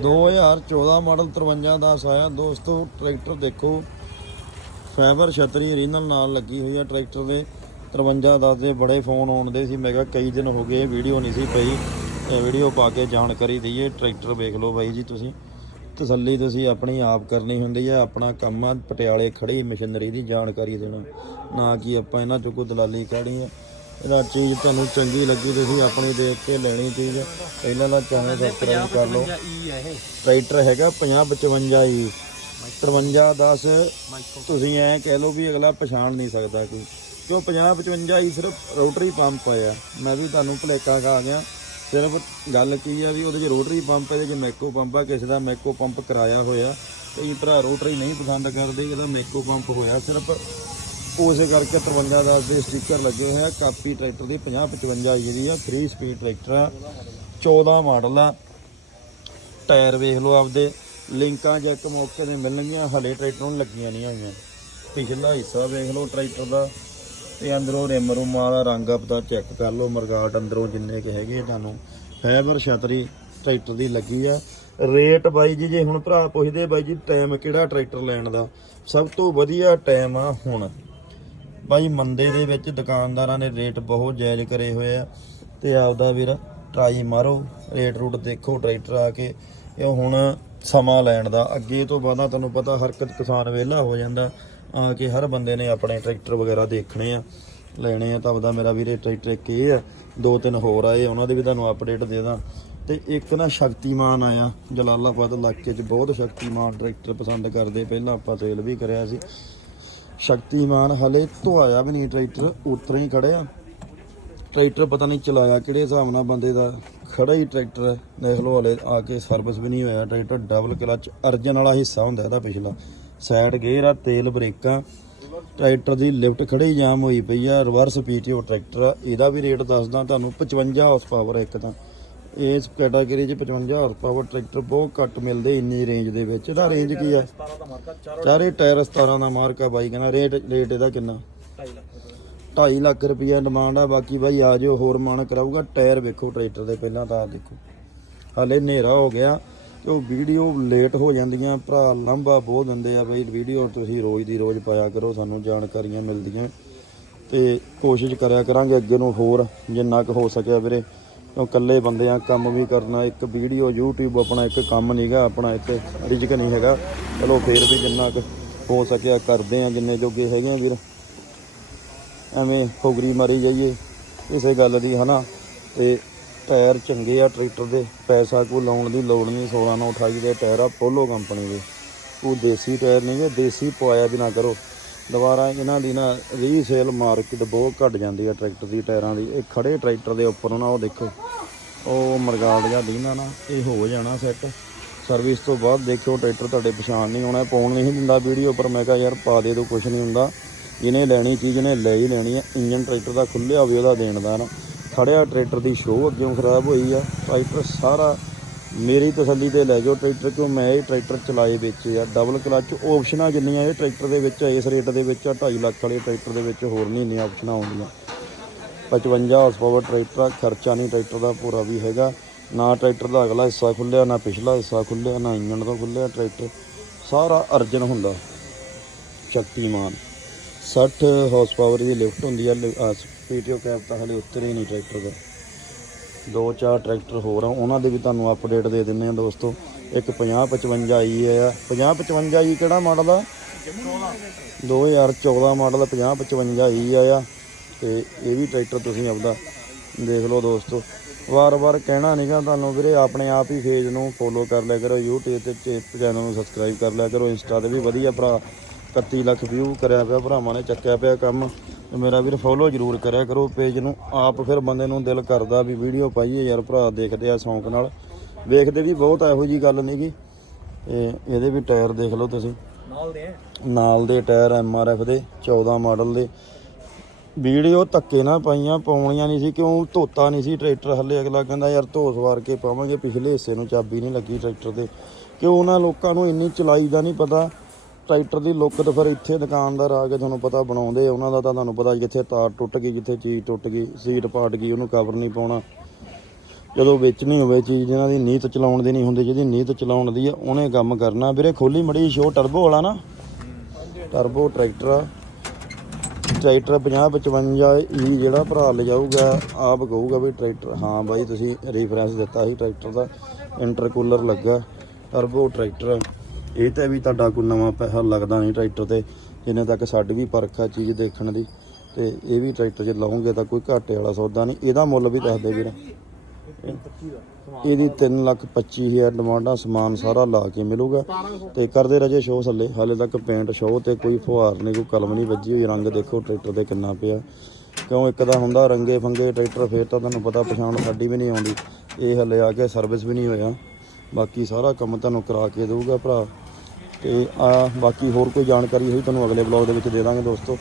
2014 model 5310 ਆਇਆ ਦੋਸਤੋ, tractor ਦੇਖੋ। ਫਾਈਬਰ ਛਤਰੀ ਰੀਨਲ ਨਾਲ ਲੱਗੀ ਹੋਈ ਆ ਟਰੈਕਟਰ ਦੇ। 5310 ਦੇ ਬੜੇ ਫੋਨ ਆਉਣ ਦੇ ਸੀ। ਮੈਂ ਕਿਹਾ ਕਈ ਦਿਨ ਹੋ ਗਏ, ਵੀਡੀਓ ਨਹੀਂ ਸੀ ਪਈ। ਇਹ ਵੀਡੀਓ ਪਾ ਕੇ ਜਾਣਕਾਰੀ ਦਈਏ। ਟਰੈਕਟਰ ਵੇਖ ਲਓ ਬਾਈ ਜੀ ਤੁਸੀਂ। ਤਸੱਲੀ ਤੁਸੀਂ ਆਪਣੀ ਆਪ ਕਰਨੀ ਹੁੰਦੀ ਹੈ ਆਪਣਾ ਕੰਮ ਆ। ਪਟਿਆਲੇ ਖੜੀ ਮਸ਼ੀਨਰੀ ਦੀ ਜਾਣਕਾਰੀ ਦੇਣਾ। ਨਾ ਕਿ ਆਪਾਂ ਇਹਨਾਂ ਚੋਂ ਕੋਈ ਦਲਾਲੀ ਕਾਢੀ ਹੈ ਇਹਦਾ ਚੀਜ਼ ਤੁਹਾਨੂੰ ਚੰਗੀ ਲੱਗੀ, ਤੁਸੀਂ ਆਪਣੀ ਦੇਖ ਕੇ ਲੈਣੀ ਚੀਜ਼। ਪਹਿਲਾਂ ਦਾ ਚੈਨਲ ਸਬਸਕ੍ਰਾਈਬ ਕਰ ਲਓ। ਈ ਹੈ ਇਹ ਟਰੈਕਟਰ ਹੈਗਾ 5055 ਹੀ 5310 ਤੁਸੀਂ ਐ ਕਹਿ ਲਓ ਵੀ ਅਗਲਾ ਪਛਾਣ ਨਹੀਂ ਸਕਦਾ ਕੋਈ। ਕਿਉਂ 5055 ਈ ਸਿਰਫ ਰੋਟਰੀ ਪੰਪ ਆਇਆ ਮੈਂ ਵੀ ਤੁਹਾਨੂੰ ਭਲੇਖਾ ਖਾ ਗਿਆ। ਸਿਰਫ ਗੱਲ ਕੀ ਆ ਵੀ ਉਹਦੇ 'ਚ ਰੋਟਰੀ ਪੰਪ ਇਹਦੇ 'ਚ ਮੈਕੋ ਪੰਪ ਆ, ਕਿਸੇ ਦਾ ਮੈਕੋ ਪੰਪ ਕਰਾਇਆ ਹੋਇਆ। ਕਈ ਭਰਾ ਰੋਟਰੀ ਨਹੀਂ ਪਸੰਦ ਕਰਦੇ, ਇਹਦਾ ਮੈਕੋ ਪੰਪ ਹੋਇਆ ਸਿਰਫ। ਉਸੇ ਕਰਕੇ 5310 ਦੇ ਸਟicker ਲੱਗੇ ਹੋਏ ਆ ਕਾਪੀ ਟਰੈਕਟਰ ਦੀ 5055 ਜਿਹੜੀ ਆ 3 ਸਪੀਡ ਟਰੈਕਟਰ ਆ। 14 ਮਾਡਲ ਆ। ਟਾਇਰ ਵੇਖ ਲਓ ਆਪਦੇ। ਲਿੰਕਾਂ ਚੈੱਕ ਮੌਕੇ ਤੇ ਮਿਲਣਗੀਆਂ, ਹਲੇ ਟਰੈਕਟਰ ਨੂੰ ਲੱਗੀਆਂ ਨਹੀਂ ਹੋਈਆਂ। ਪਿਛਲਾ ਹਿੱਸਾ ਵੇਖ ਲਓ ਟਰੈਕਟਰ ਦਾ। ਤੇ ਅੰਦਰੋਂ ਰਿਮ ਰੁਮਾਂ ਦਾ ਰੰਗ ਪਤਾ ਚੈੱਕ ਕਰ ਲਓ। ਮਰਗਾਟ ਅੰਦਰੋਂ ਜਿੰਨੇ ਕਿ ਹੈਗੇ ਤੁਹਾਨੂੰ। ਫਾਈਬਰ ਛਤਰੀ ਟਰੈਕਟਰ ਦੀ ਲੱਗੀ ਆ। ਰੇਟ ਬਾਈ ਜੀ, ਜੇ ਹੁਣ ਭਰਾ ਪੁੱਛਦੇ ਬਾਈ ਜੀ ਟਾਈਮ ਕਿਹੜਾ ਟਰੈਕਟਰ ਲੈਣ ਦਾ? ਸਭ ਤੋਂ ਵਧੀਆ ਟਾਈਮ ਆ ਹੁਣ। ਬਾਈ ਮੰਦੇ ਦੇ ਵਿੱਚ ਦੁਕਾਨਦਾਰਾਂ ਨੇ ਰੇਟ ਬਹੁਤ ਜਾਇਜ਼ ਕਰੇ ਹੋਏ ਆ ਤੇ ਆਪਦਾ ਵੀਰ ਟਰਾਈ ਮਾਰੋ, ਰੇਟ ਰੂਟ ਦੇਖੋ, ਟਰੈਕਟਰ ਆ ਕੇ। ਇਹ ਹੁਣ ਸਮਾਂ ਲੈਣ ਦਾ। ਅੱਗੇ ਤੋਂ ਬਾਅਦ ਤੁਹਾਨੂੰ ਪਤਾ ਹਰਕਤ ਕਿਸਾਨ ਵਿਹਲਾ ਹੋ ਜਾਂਦਾ, ਆ ਕੇ ਹਰ ਬੰਦੇ ਨੇ ਆਪਣੇ ਟਰੈਕਟਰ ਵਗੈਰਾ ਦੇਖਣੇ ਆ, ਲੈਣੇ ਆ। ਤਾਂ ਆਪਦਾ ਮੇਰਾ ਵੀਰੇ ਟਰੈਕਟਰ ਇੱਕ ਇਹ ਆ, ਦੋ ਤਿੰਨ ਹੋਰ ਆਏ, ਉਹਨਾਂ ਦੇ ਵੀ ਤੁਹਾਨੂੰ ਅਪਡੇਟ ਦੇ ਦਾਂ। ਤੇ ਇੱਕ ਨਾ ਸ਼ਕਤੀਮਾਨ ਆਇਆ, ਜਲਾਲਾਬਾਦ ਇਲਾਕੇ 'ਚ ਬਹੁਤ ਸ਼ਕਤੀਮਾਨ ਟਰੈਕਟਰ ਪਸੰਦ ਕਰਦੇ। ਪਹਿਲਾਂ ਆਪਾਂ ਸੇਲ ਵੀ ਕਰਿਆ ਸੀ। ਸ਼ਕਤੀਮਾਨ ਹਲੇ ਧੋਇਆ ਵੀ ਨਹੀਂ ਟਰੈਕਟਰ, ਉਤਰ ਹੀ ਖੜਿਆ ਟਰੈਕਟਰ ਪਤਾ ਨਹੀਂ ਚਲਾਇਆ ਕਿਹੜੇ ਹਿਸਾਬ ਨਾਲ ਬੰਦੇ ਦਾ ਖੜਾ ਹੀ ਟਰੈਕਟਰ ਹੈ। ਦੇਖ ਲਓ ਹਲੇ ਆ ਕੇ ਸਰਵਿਸ ਵੀ ਨਹੀਂ ਹੋਇਆ, ਟਰੈਕਟਰ ਡਬਲ ਕਲਚ ਅਰਜਨ ਵਾਲਾ ਹਿੱਸਾ ਹੁੰਦਾ ਇਹਦਾ ਪਿਛਲਾ। ਸਾਈਡ ਗੇਅਰ ਆ, ਤੇਲ ਬ੍ਰੇਕਾਂ, ਟਰੈਕਟਰ ਦੀ ਲਿਫਟ ਖੜੇ ਜਾਮ ਹੋਈ ਪਈ ਆ ਰਿਵਰਸ ਪੀਟੀਓ ਟਰੈਕਟਰ ਆ। ਇਹਦਾ ਵੀ ਰੇਟ ਦੱਸਦਾ ਤੁਹਾਨੂੰ 55 ਹਾਰਸ ਪਾਵਰ ਇੱਕ ਤਾਂ। ਇਸ ਕੈਟਾਗਰੀ 'ਚ 55 ਹਾਰਸ ਪਾਵਰ ਟਰੈਕਟਰ ਬਹੁਤ ਘੱਟ ਮਿਲਦੇ ਇੰਨੀ ਰੇਂਜ ਦੇ ਵਿੱਚ। ਇਹਦਾ ਰੇਂਜ ਕੀ ਆ? 17 ਦਾ ਮਾਰਕਾ 4 ਚਾਰੇ ਟਾਇਰ 17 ਦਾ ਮਾਰਕਾ ਬਾਈ ਕਹਿੰਦਾ ਰੇਟ ਰੇਟ ਇਹਦਾ ਕਿੰਨਾ? 2.5 ਲੱਖ ਰੁਪਏ। 2.5 ਲੱਖ ਰੁਪਈਆ ਡਿਮਾਂਡ ਆ ਬਾਕੀ ਬਾਈ ਆ ਜਿਓ ਹੋਰ ਮਾਨ ਕਰਾਊਗਾ ਟਾਇਰ ਵੇਖੋ ਟਰੈਕਟਰ ਦੇ ਪਹਿਲਾਂ ਤਾਂ ਦੇਖੋ। ਹਾਲੇ ਹਨੇਰਾ ਹੋ ਗਿਆ ਤੇ ਉਹ ਵੀਡੀਓ ਲੇਟ ਹੋ ਜਾਂਦੀਆਂ ਭਰਾ ਲੰਬਾ ਬਹੁਤ ਦਿੰਦੇ ਆ ਬਈ ਵੀਡੀਓ ਤੁਸੀਂ ਰੋਜ਼ ਦੀ ਰੋਜ਼ ਪਾਇਆ ਕਰੋ ਸਾਨੂੰ ਜਾਣਕਾਰੀਆਂ ਮਿਲਦੀਆਂ। ਤੇ ਕੋਸ਼ਿਸ਼ ਕਰਿਆ ਕਰਾਂਗੇ ਅੱਗੇ ਨੂੰ ਹੋਰ ਜਿੰਨਾ ਕੁ ਹੋ ਸਕਿਆ ਵੀਰੇ। ਕਿਉਂ ਇਕੱਲੇ ਬੰਦੇ ਆ, ਕੰਮ ਵੀ ਕਰਨਾ, ਇੱਕ ਵੀਡੀਓ, YouTube ਆਪਣਾ ਇੱਕ ਕੰਮ ਨਹੀਂਗਾ ਆਪਣਾ ਇੱਥੇ ਰਿਜਕ ਨਹੀਂ ਹੈਗਾ। ਚਲੋ ਫੇਰ ਵੀ ਜਿੰਨਾ ਕੁ ਹੋ ਸਕਿਆ ਕਰਦੇ ਆ, ਜਿੰਨੇ ਜੋਗੇ ਹੈਗੇ ਆ ਵੀਰ। ਐਵੇਂ ਫੋਗਰੀ ਮਾਰੀ ਜਾਈਏ, ਇਸੇ ਗੱਲ ਦੀ, ਹਨਾ? ਤੇ ਟਾਇਰ ਚੰਗੇ ਆ ਟਰੈਕਟਰ ਦੇ, ਪੈਸਾ ਕੋ ਲਾਉਣ ਦੀ ਲੋੜ ਨਹੀਂ 16 ਨੂੰ 28 ਦੇ ਟਾਇਰ ਆ ਪੋਲੋ ਕੰਪਨੀ ਦੇ। ਉਹ ਦੇਸੀ ਟਾਇਰ ਨਹੀਂ ਗੇ ਦੇਸੀ ਪਵਾਇਆ ਵੀ ਨਾ ਕਰੋ। ਦੁਬਾਰਾ ਇਹਨਾਂ ਦੀ ਨਾ ਰੀਸੇਲ ਮਾਰਕੀਟ ਬਹੁਤ ਘਟ ਜਾਂਦੀ ਆ ਟਰੈਕਟਰ ਦੀ, ਟਾਇਰਾਂ ਦੀ। ਇਹ ਖੜੇ ਟਰੈਕਟਰ ਦੇ ਉੱਪਰ ਨਾ ਉਹ ਦੇਖੋ, ਉਹ ਮਰਗਾੜ ਜਾਂ ਦੀਨਾ ਨਾ, ਇਹ ਹੋ ਜਾਣਾ ਸੈੱਟ ਸਰਵਿਸ ਤੋਂ ਬਾਅਦ ਦੇਖਿਓ ਟਰੈਕਟਰ ਤੁਹਾਡੇ ਪਛਾਣ ਨਹੀਂ ਆਉਣਾ ਪਾਉਣ ਨਹੀਂ ਦਿੰਦਾ ਵੀਡੀਓ ਪਰ ਮੈਂ ਕਿਹਾ ਯਾਰ ਪਾ ਦੇ ਦੋ ਕੁਝ ਨਹੀਂ ਹੁੰਦਾ। ਇਹਨੇ ਲੈਣੀ ਚੀਜ਼ ਨੇ, ਲੈ ਹੀ ਲੈਣੀ ਹੈ ਇੰਜਨ ਟਰੈਕਟਰ ਦਾ ਖੁੱਲਿਆ ਹੋਵੇ ਉਹਦਾ ਦੇਣ ਦਾ ਨਾ। ਖੜਿਆ ਟਰੈਕਟਰ ਦੀ ਸ਼ੋਅ ਅੱਗੇੋਂ ਖਰਾਬ ਹੋਈ ਆ। ਟਰੈਕਟਰ ਸਾਰਾ ਮੇਰੀ ਤਸੱਲੀ ਤੇ ਲੈ ਜਾਓ ਟਰੈਕਟਰ ਕਿਉਂ ਮੈਂ ਇਹ ਟਰੈਕਟਰ ਚਲਾਏ ਵੇਚੇ ਆ ਡਬਲ ਕਲਚ ਆਪਸ਼ਨਾਂ ਜਿੰਨੀਆਂ ਇਹ ਟਰੈਕਟਰ ਦੇ ਵਿੱਚ ਇਸ ਰੇਟ ਦੇ ਵਿੱਚ ਆ 2.5 ਲੱਖ ਵਾਲੇ ਟਰੈਕਟਰ ਦੇ ਵਿੱਚ ਹੋਰ ਨਹੀਂ ਇੰਨੀਆਂ ਆਪਸ਼ਨਾਂ ਆਉਂਦੀਆਂ। 55 ਹਾਰਸ ਪਾਵਰ ਟਰੈਕਟਰ ਆ, ਖਰਚਾ ਨਹੀਂ ਟਰੈਕਟਰ ਦਾ ਪੂਰਾ ਵੀ ਹੈਗਾ। ਨਾ ਟਰੈਕਟਰ ਦਾ ਅਗਲਾ ਹਿੱਸਾ ਖੁੱਲਿਆ ਨਾ ਪਿਛਲਾ ਹਿੱਸਾ ਖੁੱਲਿਆ ਨਾ ਇੰਜਣ ਤੋਂ ਖੁੱਲਿਆ ਟਰੈਕਟਰ। ਸਾਰਾ ਅਰਜਨ ਹੁੰਦਾ। ਸ਼ਕਤੀਮਾਨ। 60 ਹਾਰਸ ਪਾਵਰ ਦੀ ਲਿਫਟ ਹੁੰਦੀ ਆ ਪੀਟੀਓ ਕੈਪ ਤਾਂ ਹਲੇ ਉੱਤਰ ਹੀ ਨਹੀਂ ਟਰੈਕਟਰ ਦਾ। ਦੋ ਚਾਰ ਟਰੈਕਟਰ ਹੋਰ ਆ, ਉਹਨਾਂ ਦੇ ਵੀ ਤੁਹਾਨੂੰ ਅਪਡੇਟ ਦੇ ਦਿੰਨੇ ਆ ਦੋਸਤੋ। ਇੱਕ 50 55 ਆਈ ਆ। 50 55 ਆਈ ਕਿਹੜਾ ਮਾਡਲ ਆ? 2014 ਮਾਡਲ 50 55 ਆਈ ਆ ਤੇ ਇਹ ਵੀ ਟਰੈਕਟਰ ਤੁਸੀਂ ਆਪਦਾ ਦੇਖ ਲਓ ਦੋਸਤੋ। ਵਾਰ-ਵਾਰ ਕਹਿਣਾ ਨਹੀਂਗਾ ਤੁਹਾਨੂੰ ਵੀਰੇ, ਆਪਣੇ ਆਪ ਹੀ ਫੇਜ ਨੂੰ ਫੋਲੋ ਕਰ ਲਿਆ ਕਰੋ, YouTube ਤੇ ਚੈਨਲ ਨੂੰ ਸਬਸਕ੍ਰਾਈਬ ਕਰ ਲਿਆ ਕਰੋ। ਇੰਸਟਾ ਤੇ ਵੀ ਵਧੀਆ ਭਰਾ 31 ਲੱਖ ਵਿਊ ਕਰਿਆ ਪਿਆ, ਭਰਾਵਾਂ ਨੇ ਚੱਕਿਆ ਪਿਆ ਕੰਮ। ਤੇ ਮੇਰਾ ਵੀਰ ਫੋਲੋ ਜਰੂਰ ਕਰਿਆ ਕਰੋ ਪੇਜ ਨੂੰ। ਆਪ ਫਿਰ ਬੰਦੇ ਨੂੰ ਦਿਲ ਕਰਦਾ ਵੀ ਵੀਡੀਓ ਪਾਈਏ ਯਾਰ ਭਰਾ ਦੇਖਦੇ ਆ ਸ਼ੌਂਕ ਨਾਲ। ਵੇਖਦੇ ਵੀ ਬਹੁਤ ਇਹੋ ਜੀ ਗੱਲ ਨਹੀਂਗੀ ਤੇ ਇਹਦੇ ਵੀ ਟਾਇਰ ਦੇਖ ਲਓ ਤੁਸੀਂ। ਨਾਲ ਦੇ ਨਾਲ ਦੇ ਟਾਇਰ ਐਮਆਰਐਫ ਦੇ 14 ਮਾਡਲ ਦੇ। ਵੀਡੀਓ ਧੱਕੇ ਨਾ ਪਾਈਆਂ ਪਾਉਣੀਆਂ ਨਹੀਂ ਸੀ ਕਿਉਂ? ਧੋਤਾ ਨਹੀਂ ਸੀ ਟਰੈਕਟਰ ਹੱਲੇ। ਅਗਲਾ ਕਹਿੰਦਾ ਯਾਰ ਧੋ ਸਵਾਰ ਕੇ ਪਾਵਾਂਗੇ ਪਿਛਲੇ ਹਿੱਸੇ ਨੂੰ ਚਾਬੀ ਨਹੀਂ ਲੱਗੀ ਟਰੈਕਟਰ ਦੇ ਕਿਉਂ? ਉਹਨਾਂ ਲੋਕਾਂ ਨੂੰ ਇੰਨੀ ਚਲਾਈ ਦਾ ਨਹੀਂ ਪਤਾ। ਟਰੈਕਟਰ ਦੀ ਲੁੱਕ ਤਾਂ ਫਿਰ ਇੱਥੇ ਦੁਕਾਨਦਾਰ ਆ ਕੇ ਤੁਹਾਨੂੰ ਪਤਾ ਬਣਾਉਂਦੇ ਆ, ਉਹਨਾਂ ਦਾ ਤਾਂ ਤੁਹਾਨੂੰ ਪਤਾ ਜਿੱਥੇ ਤਾਰ ਟੁੱਟ ਗਈ ਜਿੱਥੇ ਚੀਜ਼ ਟੁੱਟ ਗਈ ਸੀਟ ਪਾਟ ਗਈ ਉਹਨੂੰ ਕਵਰ ਨਹੀਂ ਪਾਉਣਾ। ਜਦੋਂ ਵੇਚਣੀ ਹੋਵੇ ਚੀਜ਼ ਜਿਹਨਾਂ ਦੀ ਨੀਤ ਚਲਾਉਣ ਦੀ ਨਹੀਂ ਹੁੰਦੀ ਜਿਹਦੀ ਨੀਤ ਚਲਾਉਣ ਦੀ ਆ ਉਹਨੇ ਕੰਮ ਕਰਨਾ। ਵੀਰੇ ਖੋਲੀ ਮੜੀ ਸ਼ੋ ਟਰਬੋ ਵਾਲਾ ਨਾ। ਟਰਬੋ ਟਰੈਕਟਰ ਆ। ਟਰੈਕਟਰ 50 55 ਹੀ ਜਿਹੜਾ ਭਰਾ ਲਿਜਾਊਗਾ ਆਪ ਕਹੂਗਾ ਵੀ ਟਰੈਕਟਰ ਹਾਂ ਬਾਈ ਤੁਸੀਂ ਰੈਫਰੈਂਸ ਦਿੱਤਾ ਸੀ ਟਰੈਕਟਰ ਦਾ। ਇੰਟਰਕੂਲਰ ਲੱਗਾ। ਟਰਬੋ ਟਰੈਕਟਰ ਇਹ ਤਾਂ ਵੀ ਤੁਹਾਡਾ ਕੋਈ ਨਵਾਂ ਪੈਸਾ ਲੱਗਦਾ ਨਹੀਂ ਟਰੈਕਟਰ ਤੇ, ਜਿੰਨੇ ਤੱਕ ਸਾਡੀ ਵੀ ਪਰਖ ਆ ਚੀਜ਼ ਦੇਖਣ ਦੀ, ਤੇ ਇਹ ਵੀ ਟਰੈਕਟਰ ਜੇ ਲਾਉਂਗੇ ਤਾਂ ਕੋਈ ਘਾਟੇ ਵਾਲਾ ਸੌਦਾ ਨਹੀਂ, ਇਹਦਾ ਮੁੱਲ ਵੀ ਦੱਸ ਦੇ ਵੀਰ। ਇਹਦੀ 3 ਲੱਖ 25 ਹਜ਼ਾਰ ਡਿਮਾਂਡਾਂ ਸਮਾਨ ਸਾਰਾ ਲਾ ਕੇ ਮਿਲੂਗਾ, ਤੇ ਕਰਦੇ ਰਜੇ ਸ਼ੋਅ ਥੱਲੇ, ਹਾਲੇ ਤੱਕ ਪੇਂਟ ਸ਼ੋਅ ਤੇ ਕੋਈ ਫੁਹਾਰ ਨਹੀਂ, ਕੋਈ ਕਲਮ ਨਹੀਂ ਵੱਜੀ ਹੋਈ, ਰੰਗ ਦੇਖੋ ਟਰੈਕਟਰ ਤੇ ਕਿੰਨਾ ਪਿਆ। ਕਿਉਂ ਇੱਕ ਦਾ ਹੁੰਦਾ ਰੰਗੇ ਫੰਗੇ ਟਰੈਕਟਰ, ਫੇਰ ਤਾਂ ਤੁਹਾਨੂੰ ਪਤਾ ਪਛਾਣ ਸਾਡੀ ਵੀ ਨਹੀਂ ਆਉਂਦੀ, ਇਹ ਹਲੇ ਆ ਕੇ ਸਰਵਿਸ ਵੀ ਨਹੀਂ ਹੋਇਆ। ਬਾਕੀ ਸਾਰਾ ਕੰਮ ਤੁਹਾਨੂੰ ਕਰਾ ਕੇ ਦੇਊਗਾ ਭਰਾ। ਤੇ ਆ ਬਾਕੀ ਹੋਰ ਕੋਈ ਜਾਣਕਾਰੀ ਹੋਈ, ਤੁਹਾਨੂੰ ਅਗਲੇ ਬਲੌਗ ਦੇ ਵਿੱਚ ਦੇ ਦਾਂਗੇ ਦੋਸਤੋ।